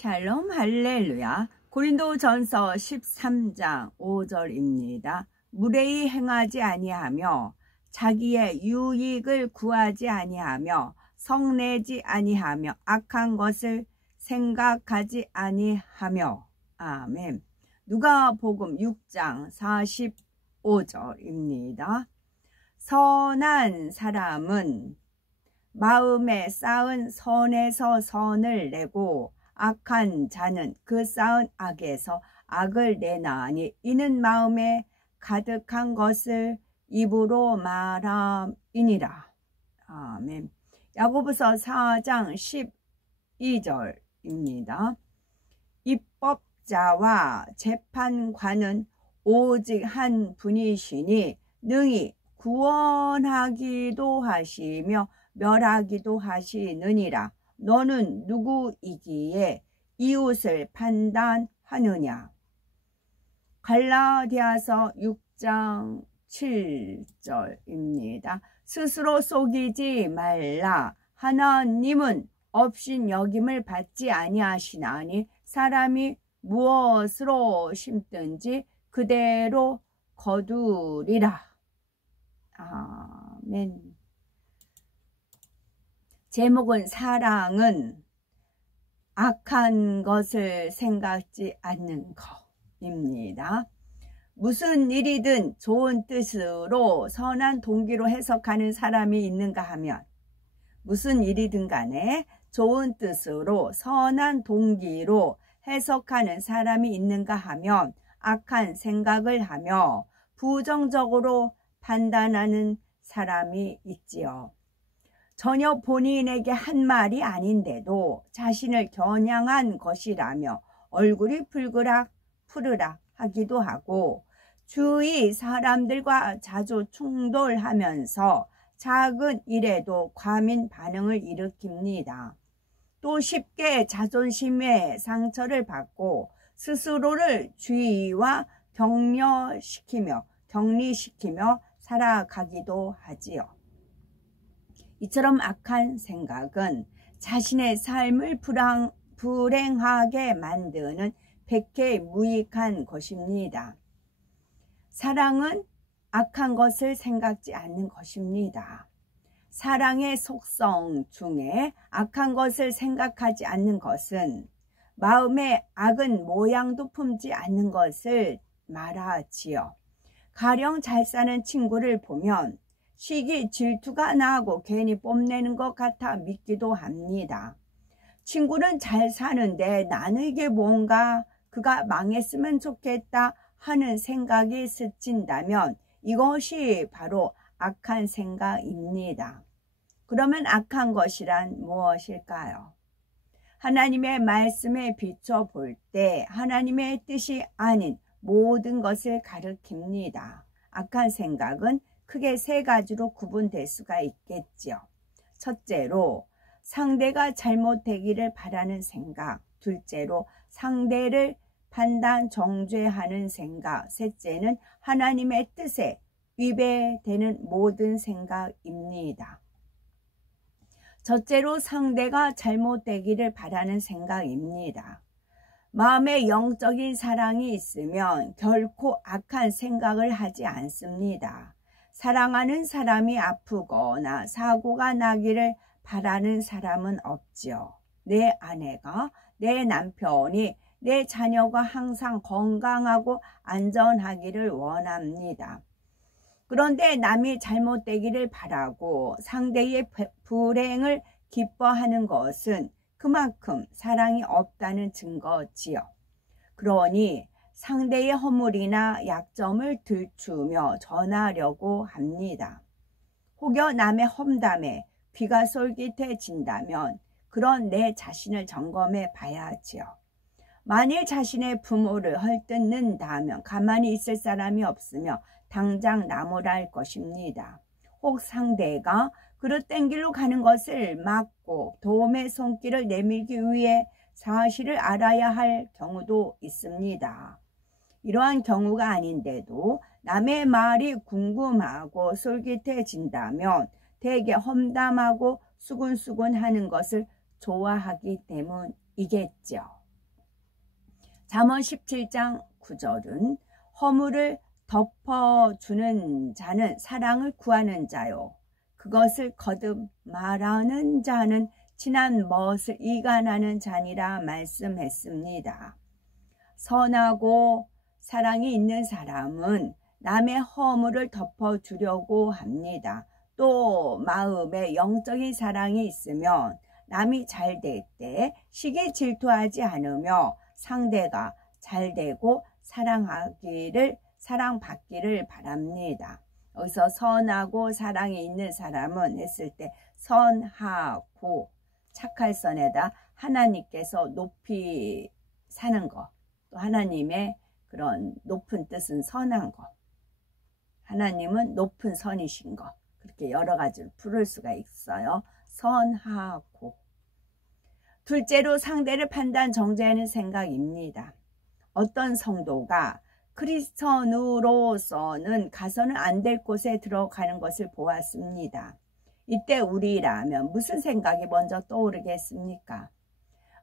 샬롬 할렐루야. 고린도전서 13장 5절입니다. 무례히 행하지 아니하며 자기의 유익을 구하지 아니하며 성내지 아니하며 악한 것을 생각하지 아니하며. 아멘. 누가복음 6장 45절입니다. 선한 사람은 마음에 쌓은 선에서 선을 내고 악한 자는 그 쌓은 악에서 악을 내나니 이는 마음에 가득한 것을 입으로 말함이니라. 아멘. 야고보서 4장 12절입니다. 입법자와 재판관은 오직 한 분이시니 능히 구원하기도 하시며 멸하기도 하시느니라. 너는 누구이기에 이웃을 판단하느냐. 갈라디아서 6장 7절입니다. 스스로 속이지 말라. 하나님은 업신여김을 받지 아니하시나니 사람이 무엇으로 심든지 그대로 거두리라. 아멘. 제목은 사랑은 악한 것을 생각지 않는 것입니다. 무슨 일이든 좋은 뜻으로 선한 동기로 해석하는 사람이 있는가 하면, 무슨 일이든 간에 좋은 뜻으로 선한 동기로 해석하는 사람이 있는가 하면 악한 생각을 하며 부정적으로 판단하는 사람이 있지요. 전혀 본인에게 한 말이 아닌데도 자신을 겨냥한 것이라며 얼굴이 붉으락 푸르락 하기도 하고 주위 사람들과 자주 충돌하면서 작은 일에도 과민 반응을 일으킵니다. 또 쉽게 자존심에 상처를 받고 스스로를 주의와 격리시키며 살아가기도 하지요. 이처럼 악한 생각은 자신의 삶을 불행하게 만드는 백해무익한 것입니다. 사랑은 악한 것을 생각지 않는 것입니다. 사랑의 속성 중에 악한 것을 생각하지 않는 것은 마음에 악은 모양도 품지 않는 것을 말하지요. 가령 잘 사는 친구를 보면 시기 질투가 나고 괜히 뽐내는 것 같아 믿기도 합니다. 친구는 잘 사는데 나는 이게 뭔가 그가 망했으면 좋겠다 하는 생각이 스친다면 이것이 바로 악한 생각입니다. 그러면 악한 것이란 무엇일까요? 하나님의 말씀에 비춰볼 때 하나님의 뜻이 아닌 모든 것을 가리킵니다. 악한 생각은 크게 세 가지로 구분될 수가 있겠죠. 첫째로 상대가 잘못되기를 바라는 생각, 둘째로 상대를 판단 정죄하는 생각, 셋째는 하나님의 뜻에 위배되는 모든 생각입니다. 첫째로 상대가 잘못되기를 바라는 생각입니다. 마음에 영적인 사랑이 있으면 결코 악한 생각을 하지 않습니다. 사랑하는 사람이 아프거나 사고가 나기를 바라는 사람은 없죠. 내 아내가, 내 남편이, 내 자녀가 항상 건강하고 안전하기를 원합니다. 그런데 남이 잘못되기를 바라고 상대의 불행을 기뻐하는 것은 그만큼 사랑이 없다는 증거지요. 그러니 상대의 허물이나 약점을 들추며 전하려고 합니다. 혹여 남의 험담에 귀가 솔깃해진다면 그런 내 자신을 점검해 봐야지요. 만일 자신의 부모를 헐뜯는다면 가만히 있을 사람이 없으며 당장 나무랄 것입니다. 혹 상대가 그릇된 길로 가는 것을 막고 도움의 손길을 내밀기 위해 사실을 알아야 할 경우도 있습니다. 이러한 경우가 아닌데도 남의 말이 궁금하고 솔깃해진다면 대개 험담하고 수군수군하는 것을 좋아하기 때문이겠죠. 잠언 17장 9절은 허물을 덮어주는 자는 사랑을 구하는 자요, 그것을 거듭 말하는 자는 친한 멋을 이간하는 자니라 말씀했습니다. 선하고 사랑이 있는 사람은 남의 허물을 덮어주려고 합니다. 또 마음에 영적인 사랑이 있으면 남이 잘 될 때 시기 질투하지 않으며 상대가 잘 되고 사랑받기를 바랍니다. 여기서 선하고 사랑이 있는 사람은 했을 때 선하고 착할 선에다 하나님께서 높이 사는 것, 또 하나님의 그런 높은 뜻은 선한 것, 하나님은 높은 선이신 것, 그렇게 여러 가지로 부를 수가 있어요. 선하고. 둘째로 상대를 판단 정죄하는 생각입니다. 어떤 성도가 크리스천으로서는 가서는 안 될 곳에 들어가는 것을 보았습니다. 이때 우리라면 무슨 생각이 먼저 떠오르겠습니까?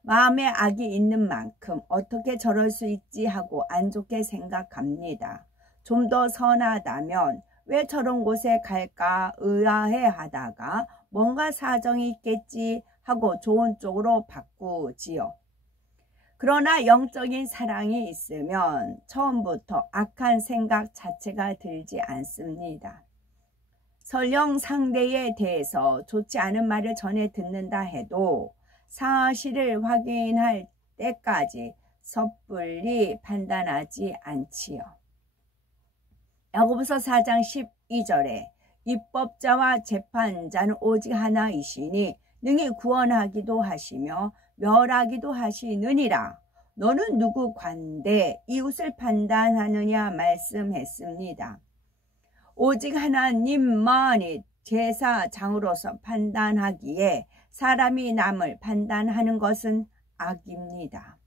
마음에 악이 있는 만큼 어떻게 저럴 수 있지 하고 안 좋게 생각합니다. 좀 더 선하다면 왜 저런 곳에 갈까 의아해 하다가 뭔가 사정이 있겠지 하고 좋은 쪽으로 바꾸지요. 그러나 영적인 사랑이 있으면 처음부터 악한 생각 자체가 들지 않습니다. 설령 상대에 대해서 좋지 않은 말을 전해 듣는다 해도 사실을 확인할 때까지 섣불리 판단하지 않지요. 야고보서 4장 12절에 입법자와 재판자는 오직 하나이시니 능히 구원하기도 하시며 멸하기도 하시느니라. 너는 누구 관대 이웃을 판단하느냐 말씀했습니다. 오직 하나님만이 제사장으로서 판단하기에 사람이 남을 판단하는 것은 악입니다.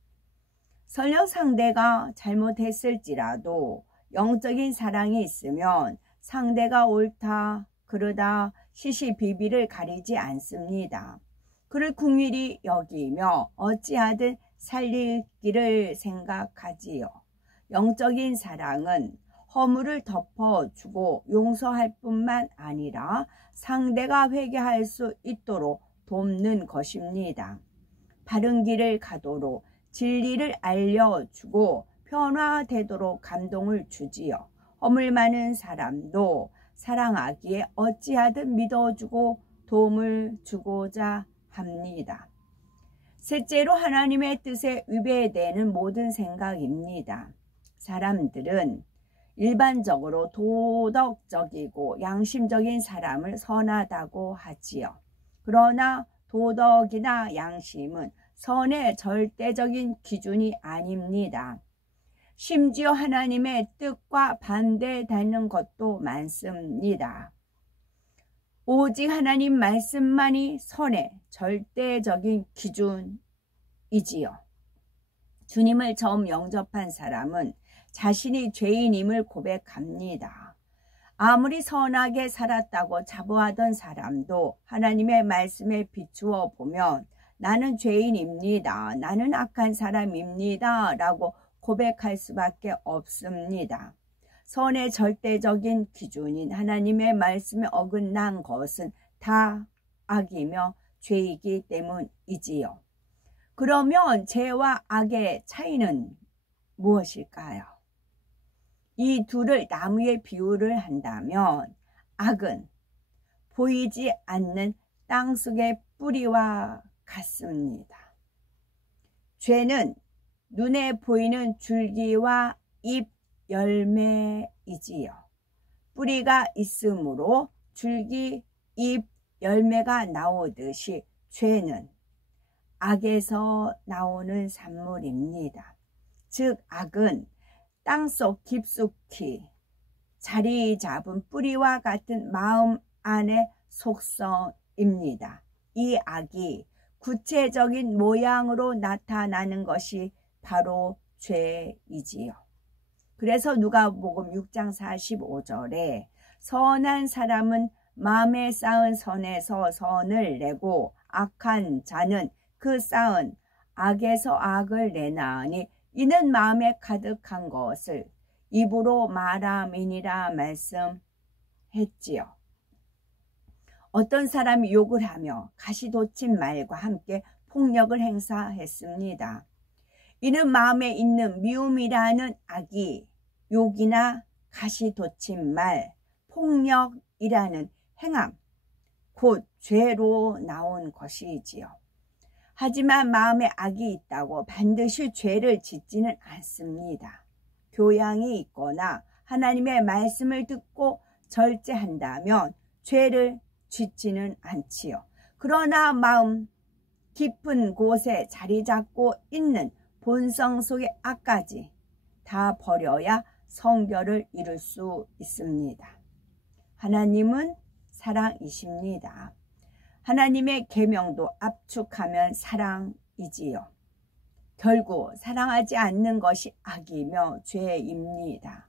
설령 상대가 잘못했을지라도 영적인 사랑이 있으면 상대가 옳다 그르다 시시비비를 가리지 않습니다. 그를 긍휼히 여기며 어찌하든 살리기를 생각하지요. 영적인 사랑은 허물을 덮어주고 용서할 뿐만 아니라 상대가 회개할 수 있도록 돕는 것입니다. 바른 길을 가도록 진리를 알려주고 변화되도록 감동을 주지요. 허물 많은 사람도 사랑하기에 어찌하든 믿어주고 도움을 주고자 합니다. 셋째로 하나님의 뜻에 위배되는 모든 생각입니다. 사람들은 일반적으로 도덕적이고 양심적인 사람을 선하다고 하지요. 그러나 도덕이나 양심은 선의 절대적인 기준이 아닙니다. 심지어 하나님의 뜻과 반대되는 것도 많습니다. 오직 하나님 말씀만이 선의 절대적인 기준이지요. 주님을 처음 영접한 사람은 자신이 죄인임을 고백합니다. 아무리 선하게 살았다고 자부하던 사람도 하나님의 말씀에 비추어 보면 나는 죄인입니다. 나는 악한 사람입니다. 라고 고백할 수밖에 없습니다. 선의 절대적인 기준인 하나님의 말씀에 어긋난 것은 다 악이며 죄이기 때문이지요. 그러면 죄와 악의 차이는 무엇일까요? 이 둘을 나무에 비유를 한다면 악은 보이지 않는 땅속의 뿌리와 같습니다. 죄는 눈에 보이는 줄기와 잎, 열매이지요. 뿌리가 있으므로 줄기, 잎, 열매가 나오듯이 죄는 악에서 나오는 산물입니다. 즉 악은 땅속 깊숙이 자리 잡은 뿌리와 같은 마음 안의 속성입니다. 이 악이 구체적인 모양으로 나타나는 것이 바로 죄이지요. 그래서 누가복음 6장 45절에 선한 사람은 마음에 쌓은 선에서 선을 내고 악한 자는 그 쌓은 악에서 악을 내나니 이는 마음에 가득한 것을 입으로 말함이니라 말씀했지요. 어떤 사람이 욕을 하며 가시돋친 말과 함께 폭력을 행사했습니다. 이는 마음에 있는 미움이라는 악이 욕이나 가시돋친 말, 폭력이라는 행함, 곧 죄로 나온 것이지요. 하지만 마음에 악이 있다고 반드시 죄를 짓지는 않습니다. 교양이 있거나 하나님의 말씀을 듣고 절제한다면 죄를 짓지는 않지요. 그러나 마음 깊은 곳에 자리 잡고 있는 본성 속의 악까지 다 버려야 성결을 이룰 수 있습니다. 하나님은 사랑이십니다. 하나님의 계명도 압축하면 사랑이지요. 결국 사랑하지 않는 것이 악이며 죄입니다.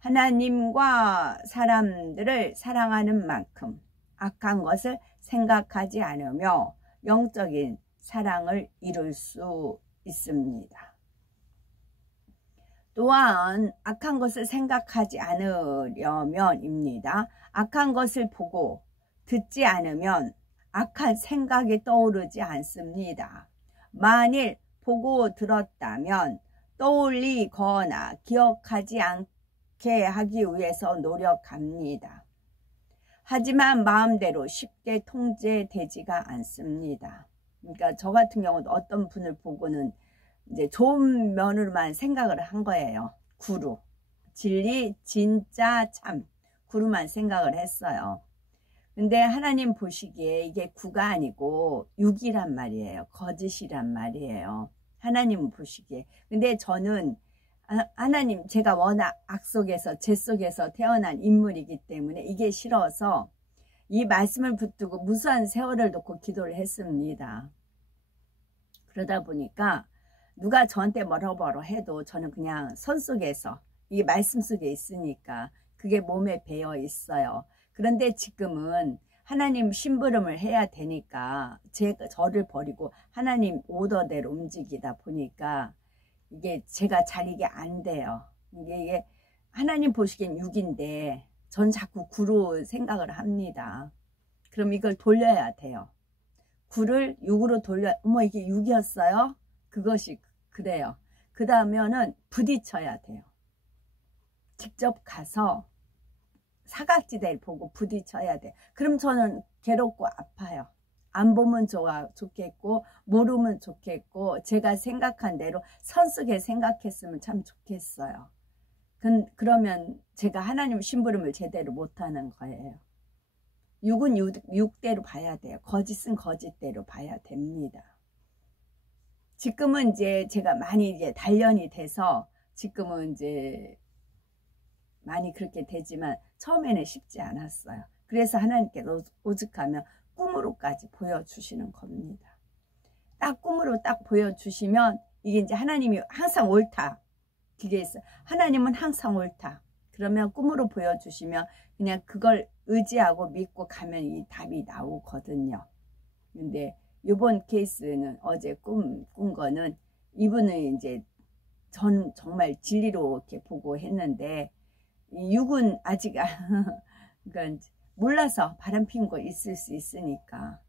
하나님과 사람들을 사랑하는 만큼 악한 것을 생각하지 않으며 영적인 사랑을 이룰 수 있습니다. 또한 악한 것을 생각하지 않으려면입니다. 악한 것을 보고 듣지 않으면 악한 생각이 떠오르지 않습니다. 만일 보고 들었다면 떠올리거나 기억하지 않게 하기 위해서 노력합니다. 하지만 마음대로 쉽게 통제되지가 않습니다. 그러니까 저 같은 경우도 어떤 분을 보고는 이제 좋은 면으로만 생각을 한 거예요. 구루, 진리, 진짜, 참, 구루만 생각을 했어요. 근데 하나님 보시기에 이게 구가 아니고 육이란 말이에요. 거짓이란 말이에요. 하나님 보시기에. 근데 저는 하나님, 제가 워낙 악 속에서 죄 속에서 태어난 인물이기 때문에 이게 싫어서 이 말씀을 붙들고 무수한 세월을 놓고 기도를 했습니다. 그러다 보니까 누가 저한테 뭐라 해도 저는 그냥 선 속에서 이 말씀 속에 있으니까 그게 몸에 배어 있어요. 그런데 지금은 하나님 심부름을 해야 되니까 저를 버리고 하나님 오더대로 움직이다 보니까 이게 제가 잘 이게 안 돼요. 이게 하나님 보시기엔 6인데 전 자꾸 구로 생각을 합니다. 그럼 이걸 돌려야 돼요. 9를 6으로 돌려, 어머 이게 6이었어요? 그것이 그래요. 그 다음에는 부딪혀야 돼요. 직접 가서 사각지대를 보고 부딪혀야 돼. 그럼 저는 괴롭고 아파요. 안 보면 좋겠고 모르면 좋겠고 제가 생각한 대로 선수게 생각했으면 참 좋겠어요. 그러면 제가 하나님 심부름을 제대로 못하는 거예요. 6은 6대로 봐야 돼요. 거짓은 거짓대로 봐야 됩니다. 지금은 이제 제가 많이 이제 단련이 돼서 지금은 이제 많이 그렇게 되지만 처음에는 쉽지 않았어요. 그래서 하나님께 오직하면 꿈으로까지 보여주시는 겁니다. 딱 꿈으로 딱 보여주시면 이게 이제 하나님이 항상 옳다. 그게 있어요. 하나님은 항상 옳다. 그러면 꿈으로 보여주시면 그냥 그걸 의지하고 믿고 가면 이 답이 나오거든요. 근데 이번 케이스는 어제 꾼 거는 이분은 이제 전 정말 진리로 이렇게 보고 했는데 이 6은 아직 그러니까 몰라서 바람핀 거 있을 수 있으니까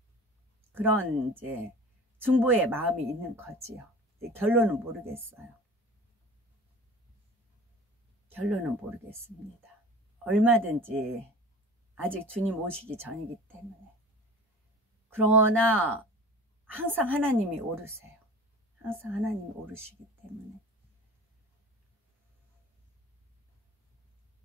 그런 이제 중보의 마음이 있는 거지요. 결론은 모르겠어요. 결론은 모르겠습니다. 얼마든지 아직 주님 오시기 전이기 때문에. 그러나 항상 하나님이 오르세요. 항상 하나님이 오르시기 때문에.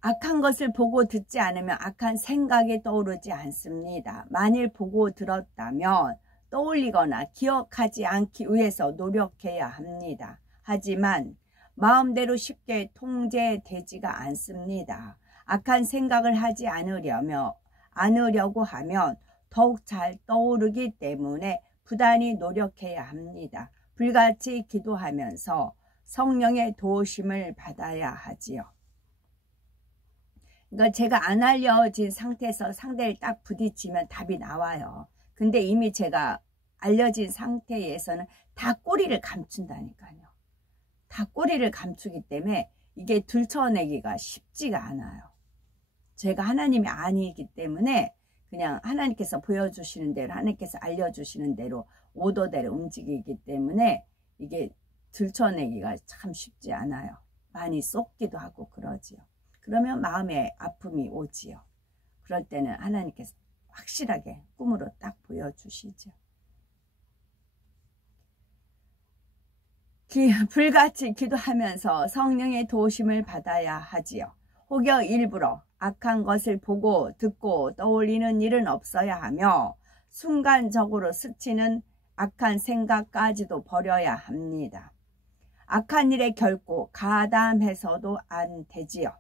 악한 것을 보고 듣지 않으면 악한 생각이 떠오르지 않습니다. 만일 보고 들었다면 떠올리거나 기억하지 않기 위해서 노력해야 합니다. 하지만 마음대로 쉽게 통제되지가 않습니다. 악한 생각을 하지 않으려고 하면 더욱 잘 떠오르기 때문에 부단히 노력해야 합니다. 불같이 기도하면서 성령의 도우심을 받아야 하지요. 그러니까 제가 안 알려진 상태에서 상대를 딱 부딪히면 답이 나와요. 근데 이미 제가 알려진 상태에서는 다 꼬리를 감춘다니까요. 다 꼬리를 감추기 때문에 이게 들춰내기가 쉽지가 않아요. 제가 하나님이 아니기 때문에 그냥 하나님께서 보여주시는 대로, 하나님께서 알려주시는 대로 오도대로 움직이기 때문에 이게 들춰내기가 참 쉽지 않아요. 많이 쏟기도 하고 그러지요. 그러면 마음에 아픔이 오지요. 그럴 때는 하나님께서 확실하게 꿈으로 딱 보여주시죠. 불같이 기도하면서 성령의 도우심을 받아야 하지요. 혹여 일부러 악한 것을 보고 듣고 떠올리는 일은 없어야 하며 순간적으로 스치는 악한 생각까지도 버려야 합니다. 악한 일에 결코 가담해서도 안 되지요.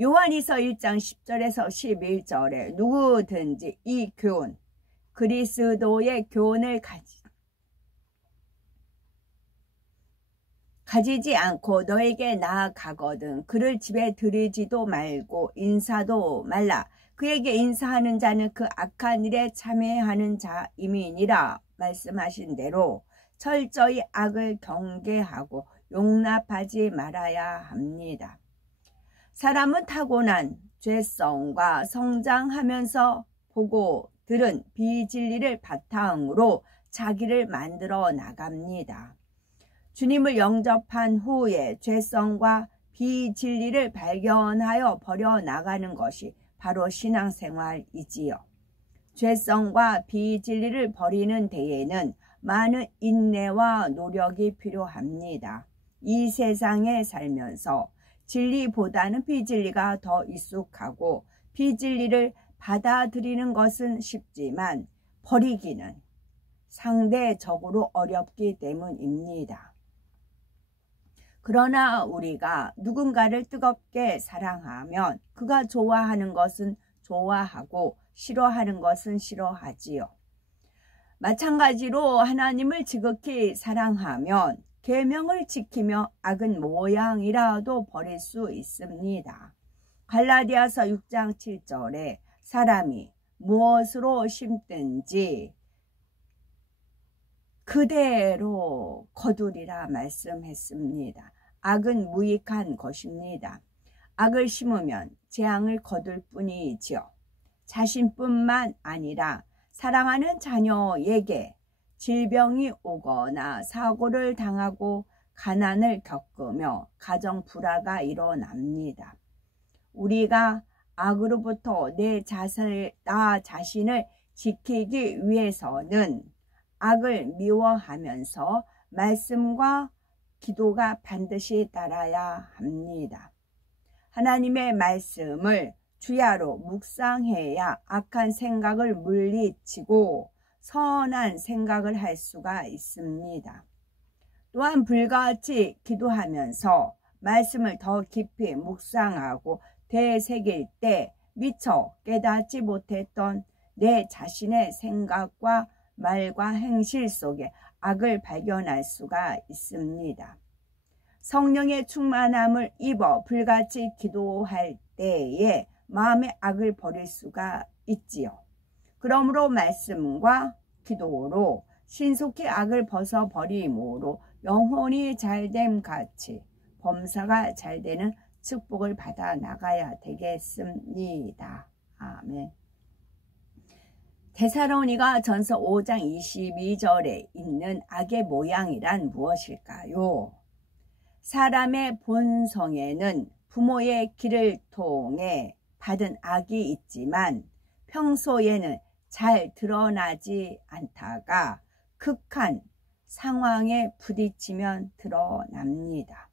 요한이서 1장 10절에서 11절에 누구든지 이 교훈, 그리스도의 교훈을 가지지 않고 너에게 나아가거든 그를 집에 들이지도 말고 인사도 말라. 그에게 인사하는 자는 그 악한 일에 참여하는 자임이니라. 말씀하신 대로 철저히 악을 경계하고 용납하지 말아야 합니다. 사람은 타고난 죄성과 성장하면서 보고 들은 비진리를 바탕으로 자기를 만들어 나갑니다. 주님을 영접한 후에 죄성과 비진리를 발견하여 버려나가는 것이 바로 신앙생활이지요. 죄성과 비진리를 버리는 데에는 많은 인내와 노력이 필요합니다. 이 세상에 살면서 진리보다는 비진리가 더 익숙하고 비진리를 받아들이는 것은 쉽지만 버리기는 상대적으로 어렵기 때문입니다. 그러나 우리가 누군가를 뜨겁게 사랑하면 그가 좋아하는 것은 좋아하고 싫어하는 것은 싫어하지요. 마찬가지로 하나님을 지극히 사랑하면 계명을 지키며 악은 모양이라도 버릴 수 있습니다. 갈라디아서 6장 7절에 사람이 무엇으로 심든지 그대로 거두리라 말씀했습니다. 악은 무익한 것입니다. 악을 심으면 재앙을 거둘 뿐이지요. 자신뿐만 아니라 사랑하는 자녀에게 질병이 오거나 사고를 당하고 가난을 겪으며 가정 불화가 일어납니다. 우리가 악으로부터 나 자신을 지키기 위해서는 악을 미워하면서 말씀과 기도가 반드시 따라야 합니다. 하나님의 말씀을 주야로 묵상해야 악한 생각을 물리치고 선한 생각을 할 수가 있습니다. 또한 불같이 기도하면서 말씀을 더 깊이 묵상하고 되새길 때 미처 깨닫지 못했던 내 자신의 생각과 말과 행실 속에 악을 발견할 수가 있습니다. 성령의 충만함을 입어 불같이 기도할 때에 마음의 악을 버릴 수가 있지요. 그러므로 말씀과 기도로 신속히 악을 벗어버림으로 영혼이 잘됨 같이 범사가 잘되는 축복을 받아 나가야 되겠습니다. 아멘. 데살로니가 전서 5장 22절에 있는 악의 모양이란 무엇일까요? 사람의 본성에는 부모의 길을 통해 받은 악이 있지만 평소에는 잘 드러나지 않다가 극한 상황에 부딪히면 드러납니다.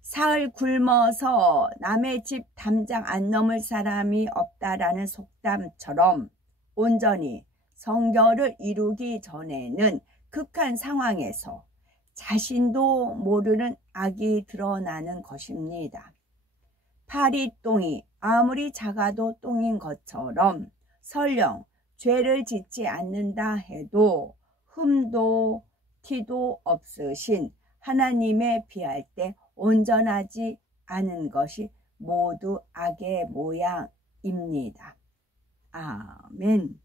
사흘 굶어서 남의 집 담장 안 넘을 사람이 없다라는 속담처럼 온전히 성결을 이루기 전에는 극한 상황에서 자신도 모르는 악이 드러나는 것입니다. 파리똥이 아무리 작아도 똥인 것처럼 설령 죄를 짓지 않는다 해도 흠도 티도 없으신 하나님에 비할 때 온전하지 않은 것이 모두 악의 모양입니다. 아멘.